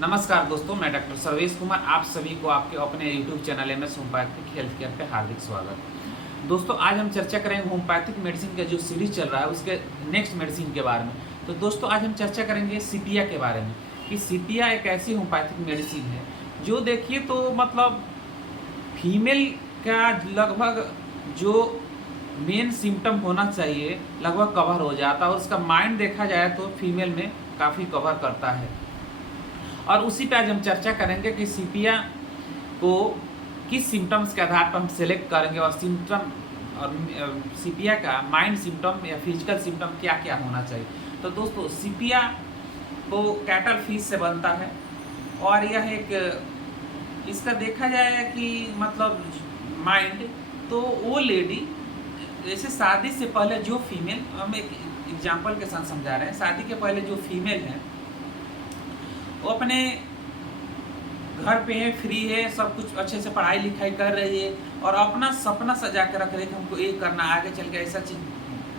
नमस्कार दोस्तों, मैं डॉक्टर सर्वेश कुमार आप सभी को आपके अपने YouTube channel MS homeopathic health care पे हार्दिक स्वागत। दोस्तों, आज हम चर्चा करेंगे होम्योपैथिक मेडिसिन का जो सीरीज चल रहा है उसके नेक्स्ट मेडिसिन के बारे में। तो दोस्तों, आज हम चर्चा करेंगे सीपिया के बारे में कि सीपिया एक ऐसी होम्योपैथिक मेडिसिन है जो देखिए तो मतलब फीमेल का लगभग जो मेन सिम्टम होना चाहिए लगभग कवर हो जाता है और उसका माइंड देखा जाए तो फीमेल में काफ़ी कवर करता है। और उसी पे आज हम चर्चा करेंगे कि सीपिया को किस सिम्टम्स के आधार पर हम सेलेक्ट करेंगे और सिम्टम और सीपिया का माइंड सिम्टम या फिजिकल सिम्टम क्या क्या होना चाहिए। तो दोस्तों, सीपिया को कैटल फिश से बनता है और यह एक इसका देखा जाए कि मतलब माइंड तो वो लेडी जैसे शादी से पहले जो फीमेल, हम एक एग्जांपल के साथ समझा रहे हैं, शादी के पहले जो फीमेल है वो अपने घर पे है, फ्री है, सब कुछ अच्छे से पढ़ाई लिखाई कर रही है और अपना सपना सजा के रख रही है कि हमको ये करना, आगे चल के ऐसा चीज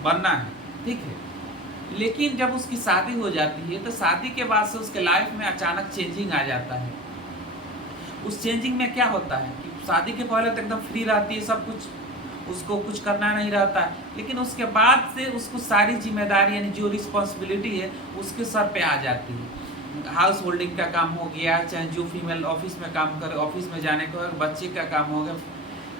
बनना है, ठीक है। लेकिन जब उसकी शादी हो जाती है तो शादी के बाद से उसके लाइफ में अचानक चेंजिंग आ जाता है। उस चेंजिंग में क्या होता है कि शादी के पहले तो एकदम फ्री रहती है, सब कुछ उसको कुछ करना नहीं रहता है, लेकिन उसके बाद से उसको सारी जिम्मेदारी यानी जो रिस्पॉन्सिबिलिटी है उसके सर पे आ जाती है। हाउस होल्डिंग का काम हो गया, चाहे जो फीमेल ऑफिस में काम करे ऑफिस में जाने का, बच्चे का काम हो गया,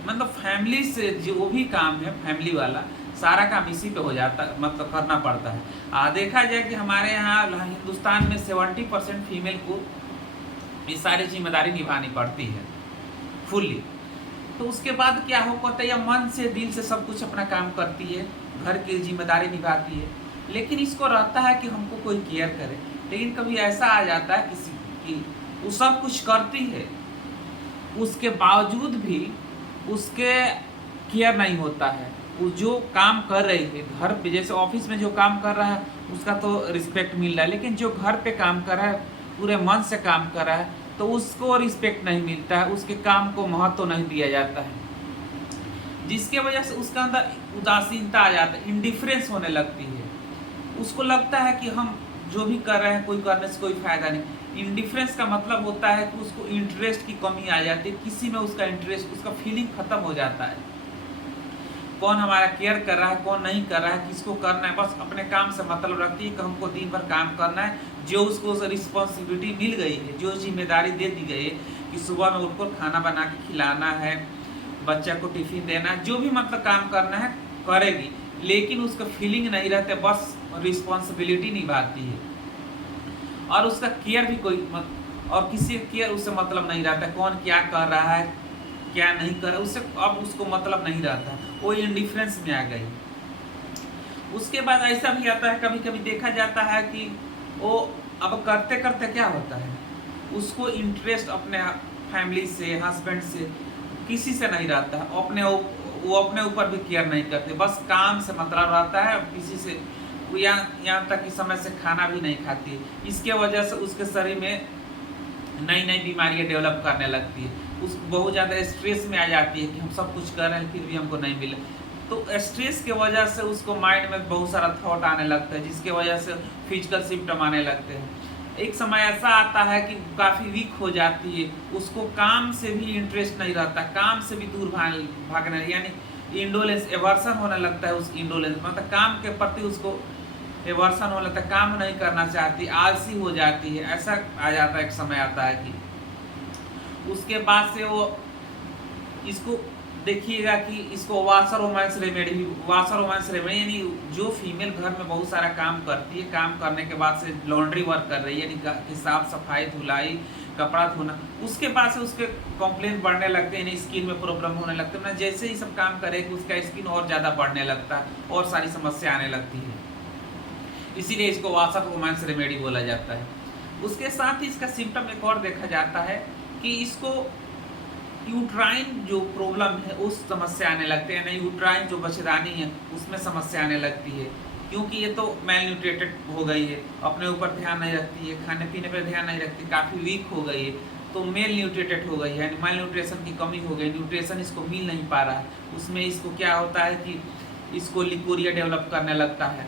मतलब फैमिली से जो भी काम है फैमिली वाला सारा काम इसी पे हो जाता, मतलब करना पड़ता है। देखा जाए कि हमारे यहाँ हिंदुस्तान में 70% फीमेल को ये सारी जिम्मेदारी निभानी पड़ती है फुल्ली। तो उसके बाद क्या हो पाता है, या मन से दिल से सब कुछ अपना काम करती है, घर की जिम्मेदारी निभाती है, लेकिन इसको रहता है कि हमको कोई केयर करे। लेकिन कभी ऐसा आ जाता है किसी की वो सब कुछ करती है, उसके बावजूद भी उसके केयर नहीं होता है। वो जो काम कर रही है घर पे, जैसे ऑफिस में जो काम कर रहा है उसका तो रिस्पेक्ट मिल रहा है, लेकिन जो घर पे काम कर रहा है, पूरे मन से काम कर रहा है, तो उसको रिस्पेक्ट नहीं मिलता है, उसके काम को महत्व नहीं दिया जाता है, जिसके वजह से उसके अंदर उदासीनता आ जाता है, इंडिफरेंस होने लगती है। उसको लगता है कि हम जो भी कर रहे हैं कोई करने से कोई फायदा नहीं। इंडिफरेंस का मतलब होता है कि उसको इंटरेस्ट की कमी आ जाती है, किसी में उसका इंटरेस्ट, उसका फीलिंग खत्म हो जाता है। कौन हमारा केयर कर रहा है, कौन नहीं कर रहा है, किसको करना है, बस अपने काम से मतलब रखती है कि हमको दिन भर काम करना है। जो उसको रिस्पॉन्सिबिलिटी मिल गई है, जो जिम्मेदारी दे दी गई है कि सुबह में उठकर खाना बना के खिलाना है, बच्चा को टिफिन देना है, जो भी मतलब काम करना है करेगी, लेकिन उसका फीलिंग नहीं रहता, बस रिस्पॉन्सिबिलिटी निभाती है और उसका केयर भी कोई और किसी केयर उससे मतलब नहीं रहता, कौन क्या कर रहा है क्या नहीं कर रहा उससे अब उसको मतलब नहीं रहता, वो इंडिफरेंस में आ गई। उसके बाद ऐसा भी आता है, कभी कभी देखा जाता है कि वो अब करते करते क्या होता है, उसको इंटरेस्ट अपने फैमिली से, हस्बैंड से, किसी से नहीं रहता है, वो अपने ऊपर भी केयर नहीं करते, बस काम से मतलब रहता है, किसी से यहाँ तक कि समय से खाना भी नहीं खाती। इसके वजह से उसके शरीर में नई नई बीमारियां डेवलप करने लगती है, उस बहुत ज़्यादा स्ट्रेस में आ जाती है कि हम सब कुछ कर रहे हैं फिर भी हमको नहीं मिले। तो स्ट्रेस के वजह से उसको माइंड में बहुत सारा थॉट आने लगता है, जिसके वजह से फिजिकल सिम्टम आने लगते हैं। एक समय ऐसा आता है कि काफ़ी वीक हो जाती है, उसको काम से भी इंटरेस्ट नहीं रहता, काम से भी दूर भागने, यानी इंडोलेंस, एवर्सन होने लगता है। उस इंडोलेंस मतलब काम के प्रति उसको एवर्सन होने लगता है, काम नहीं करना चाहती, आलसी हो जाती है। ऐसा आ जाता है, एक समय आता है कि उसके बाद से वो इसको देखिएगा कि इसको washer romance remedy, washer romance remedy यानी जो फीमेल घर में बहुत सारा काम करती है, काम करने के बाद से लॉन्ड्री वर्क कर रही है, यानी साफ सफाई, धुलाई, कपड़ा धोना, उसके बाद से उसके कंप्लेंट बढ़ने लगते हैं, स्किन में प्रॉब्लम होने लगते हैं। जैसे ही सब काम करेगी उसका स्किन और ज़्यादा बढ़ने लगता है और सारी समस्या आने लगती है, इसीलिए इसको वाशर रोमांस रेमेडी बोला जाता है। उसके साथ ही इसका सिम्टम एक और देखा जाता है कि इसको यूट्राइन जो प्रॉब्लम है उस समस्या आने लगते हैं, नहीं यूट्राइन जो बच्चेदानी है उसमें समस्या आने लगती है, क्योंकि ये तो मेल न्यूट्रिएटेड हो गई है, अपने ऊपर ध्यान नहीं रखती है, खाने पीने पर ध्यान नहीं रखती, काफ़ी वीक हो गई है, तो मेल न्यूट्रिएटेड हो गई है, यानी मेल न्यूट्रिशन की कमी हो गई, न्यूट्रिशन इसको मिल नहीं पा रहा है। उसमें इसको क्या होता है कि इसको लिकोरिया डेवलप करने लगता है,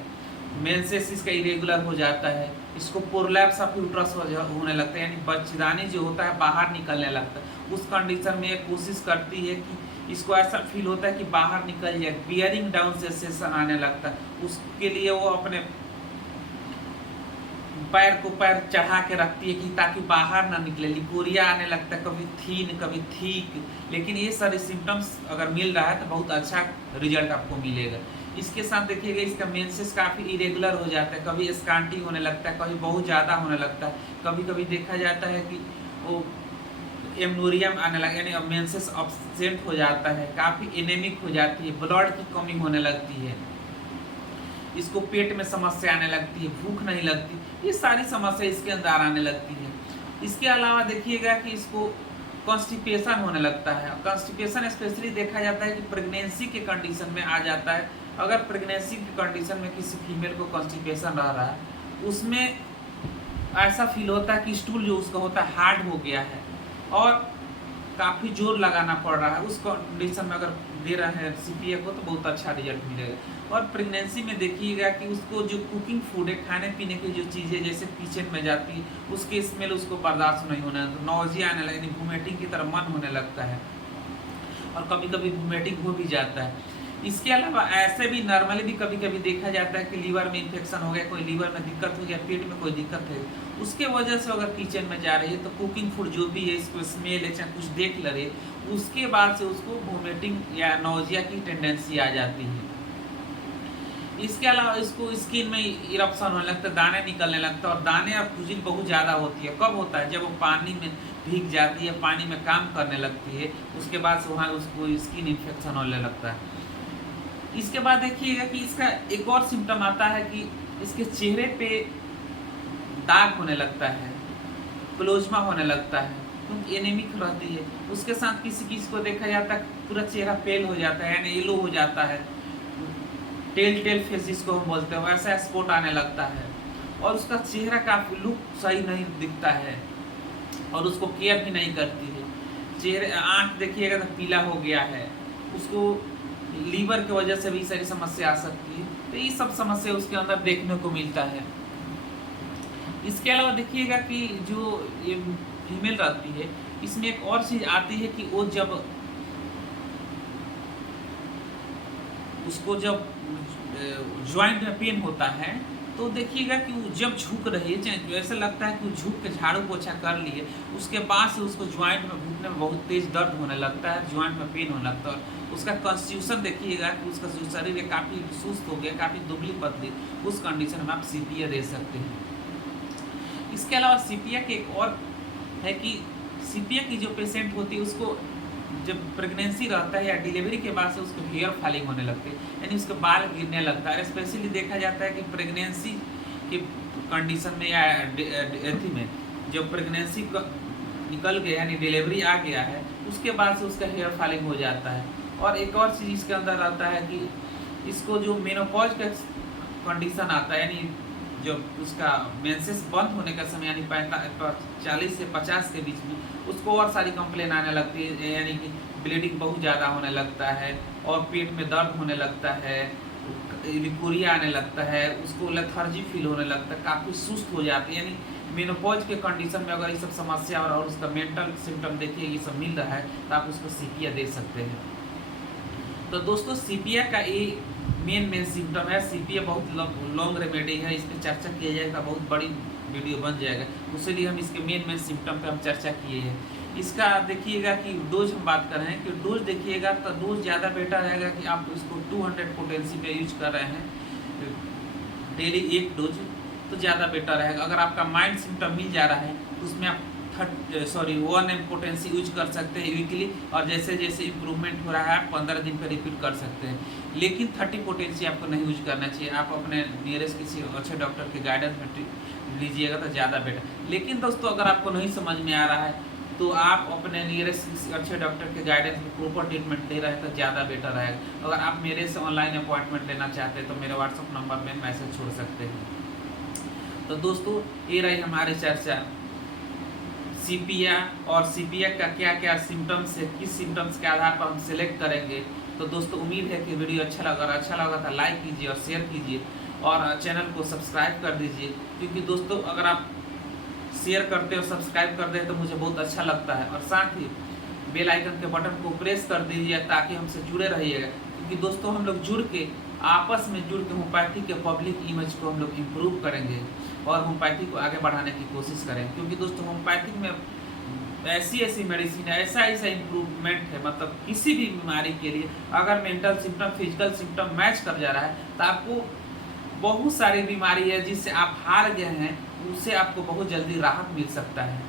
मेंसेस इसका इरेगुलर हो जाता है, इसको प्रोलैप्स ऑफ यूट्रस होने लगता है, यानी बच्चेदानी जो होता है बाहर निकलने लगता है। उस कंडीशन में ये कोशिश करती है कि इसको ऐसा फील होता है कि बाहर निकल जाए, बियरिंग डाउन सेंसेशन आने लगता है। उसके लिए वो अपने पैर चढ़ा के रखती है कि ताकि बाहर ना निकले। लिकोरिया आने लगता है, कभी थीन कभी थीक। लेकिन ये सारे सिम्टम्स अगर मिल रहा है तो बहुत अच्छा रिजल्ट आपको मिलेगा। इसके साथ देखिएगा इसका मेंसेस काफ़ी इरेगुलर हो जाता है, कभी स्कांटी होने लगता है, कभी बहुत ज़्यादा होने लगता है, कभी कभी देखा जाता है कि वो एमनोरियम आने लगा, यानी मेंसेस अब्सेंट हो जाता है, काफ़ी एनेमिक हो जाती है, ब्लड की कमी होने लगती है, इसको पेट में समस्या आने लगती है, भूख नहीं लगती, ये सारी समस्या इसके अंदर आने लगती है। इसके अलावा देखिएगा कि इसको कॉन्स्टिपेशन होने लगता है। कॉन्स्टिपेशन स्पेशली देखा जाता है कि प्रेगनेंसी के कंडीशन में आ जाता है। अगर प्रेगनेंसी की कंडीशन में किसी फीमेल को कॉन्स्टिपेशन रह रहा है, उसमें ऐसा फील होता है कि स्टूल जो उसका होता है हार्ड हो गया है और काफ़ी जोर लगाना पड़ रहा है। उस कंडीशन में अगर दे रहे हैं CPA को तो बहुत अच्छा रिजल्ट मिलेगा। और प्रेगनेंसी में देखिएगा कि उसको जो कुकिंग फूड है, खाने पीने की जो चीज़ें जैसे किचन में जाती है, उसकी स्मेल उसको बर्दाश्त नहीं होना है, तो नौजिया आने लगे, वोमिटिंग की तरह मन होने लगता है और कभी कभी वोमिटिंग हो भी जाता है। इसके अलावा ऐसे भी नॉर्मली भी कभी कभी देखा जाता है कि लीवर में इन्फेक्शन हो गया, कोई लीवर में दिक्कत हो गया, पेट में कोई दिक्कत है, उसके वजह से अगर किचन में जा रही है तो कुकिंग फूड जो भी है इसको स्मेल है चाहे कुछ देख ले रहे, उसके बाद से उसको वोमिटिंग या नौजिया की टेंडेंसी आ जाती है। इसके अलावा इसको स्किन में इरप्शन होने लगता है, दाने निकलने लगता है, और दाने और खुजली बहुत ज़्यादा होती है। कब होता है? जब वो पानी में भीग जाती है, पानी में काम करने लगती है, उसके बाद से वहाँ उसको स्किन इन्फेक्शन होने लगता है। इसके बाद देखिएगा कि इसका एक और सिम्टम आता है कि इसके चेहरे पे दाग होने लगता है, क्लोजमा होने लगता है, क्योंकि एनीमिक रहती है। उसके साथ किसी किसी को देखा जाता है पूरा चेहरा पेल हो जाता है, यानी येलो हो जाता है, टेल फेस जिसको हम बोलते हैं, वैसा स्पॉट आने लगता है, और उसका चेहरा का लुक सही नहीं दिखता है और उसको केयर भी नहीं करती है। चेहरे आँख देखिएगा तो पीला हो गया है, उसको लीवर की वजह से भी सारी समस्या आ सकती है। तो ये सब समस्या उसके अंदर देखने को मिलता है। इसके अलावा देखिएगा कि जो ये फीमेल रहती है, इसमें एक और चीज़ आती है कि वो जब उसको जब जॉइंट में पेन होता है तो देखिएगा कि वो जब झुक रही है, चाहे ऐसा लगता है कि वो झुक के झाड़ू पोछा कर लिए, उसके बाद से उसको जॉइंट में घुटने में बहुत तेज दर्द होने लगता है, जॉइंट में पेन होने लगता है। उसका कॉन्स्टिट्यूशन देखिएगा कि उसका जो शरीर है काफ़ी सुस्त हो गया, काफ़ी दुबली पतली, उस कंडीशन में आप CPA दे सकते हैं। इसके अलावा CPA के एक और है कि CPA की जो पेशेंट होती है उसको जब प्रेगनेंसी रहता है या डिलीवरी के बाद से उसको हेयर फॉलिंग होने लगती है, यानी उसके बाल गिरने लगता है। स्पेशली देखा जाता है कि प्रेगनेंसी के कंडीशन में या एथी में जब प्रेगनेंसी निकल गया यानी डिलीवरी आ गया है, उसके बाद से उसका हेयर फॉलिंग हो जाता है। और एक और चीज़ इसके अंदर आता है कि इसको जो मेनोपॉज का कंडीशन आता है, यानी जब उसका मेंसेस बंद होने का समय यानी 40 से 50 के बीच में उसको और सारी कंप्लेन आने लगती है, यानी कि ब्लीडिंग बहुत ज़्यादा होने लगता है और पेट में दर्द होने लगता है, लिकोरिया आने लगता है, उसको लेथर्जी फील होने लगता है, काफ़ी सुस्त हो जाती है। यानी मेनोपॉज के कंडीशन में अगर ये सब समस्या और उसका मेंटल सिम्टम देखिए ये सब मिल रहा है तो आप उसको CPA दे सकते हैं। तो दोस्तों CPA का ये मेन सिम्टम है। CPA बहुत लॉन्ग रेमेडी है, इस पर चर्चा किया जाएगा, बहुत बड़ी वीडियो बन जाएगा, उसीलिए हम इसके मेन सिम्टम पे हम चर्चा किए हैं। इसका देखिएगा कि डोज हम बात कर रहे हैं कि डोज देखिएगा तो डोज ज़्यादा बेटर रहेगा कि आप इसको 200 पोटेंसी पे यूज कर रहे हैं डेली एक डोज तो ज़्यादा बेटर रहेगा। अगर आपका माइल्ड सिम्टम मिल जा रहा है तो उसमें आप 1 M पोटेंसी यूज कर सकते हैं वीकली, और जैसे जैसे इम्प्रूवमेंट हो रहा है आप 15 दिन पर रिपीट कर सकते हैं। लेकिन 30 पोटेंसी आपको नहीं यूज करना चाहिए, आप अपने नियरेस्ट किसी अच्छे डॉक्टर के गाइडेंस में लीजिएगा तो ज़्यादा बेटर। लेकिन दोस्तों अगर आपको नहीं समझ में आ रहा है तो आप अपने नियरेस्ट किसी अच्छे डॉक्टर के गाइडेंस में प्रॉपर ट्रीटमेंट ले रहे हैं तो ज़्यादा बेटर रहेगा। अगर आप मेरे से ऑनलाइन अपॉइंटमेंट लेना चाहते हैं तो मेरे व्हाट्सअप नंबर में मैसेज छोड़ सकते हैं। तो दोस्तों ये रही हमारी चर्चा CPA और CPA का क्या क्या सिम्टम्स है, किस सिम्टम्स के आधार पर हम सिलेक्ट करेंगे। तो दोस्तों उम्मीद है कि वीडियो अच्छा लगा, तो लाइक कीजिए और शेयर कीजिए और चैनल को सब्सक्राइब कर दीजिए। क्योंकि दोस्तों अगर आप शेयर करते और सब्सक्राइब कर दें तो मुझे बहुत अच्छा लगता है, और साथ ही बेल आइकन के बटन को प्रेस कर दीजिए ताकि हमसे जुड़े रहिएगा। क्योंकि दोस्तों हम लोग जुड़ के आपस में जुड़ के होम्योपैथी के पब्लिक इमेज को हम लोग इम्प्रूव करेंगे और होम्योपैथी को आगे बढ़ाने की कोशिश करें। क्योंकि दोस्तों होम्योपैथी में ऐसी मेडिसिन है, ऐसा इम्प्रूवमेंट है, मतलब किसी भी बीमारी के लिए अगर mental symptom physical symptom match कर जा रहा है तो आपको बहुत सारी बीमारी है जिससे आप हार गए हैं, उससे आपको बहुत जल्दी राहत मिल सकता है।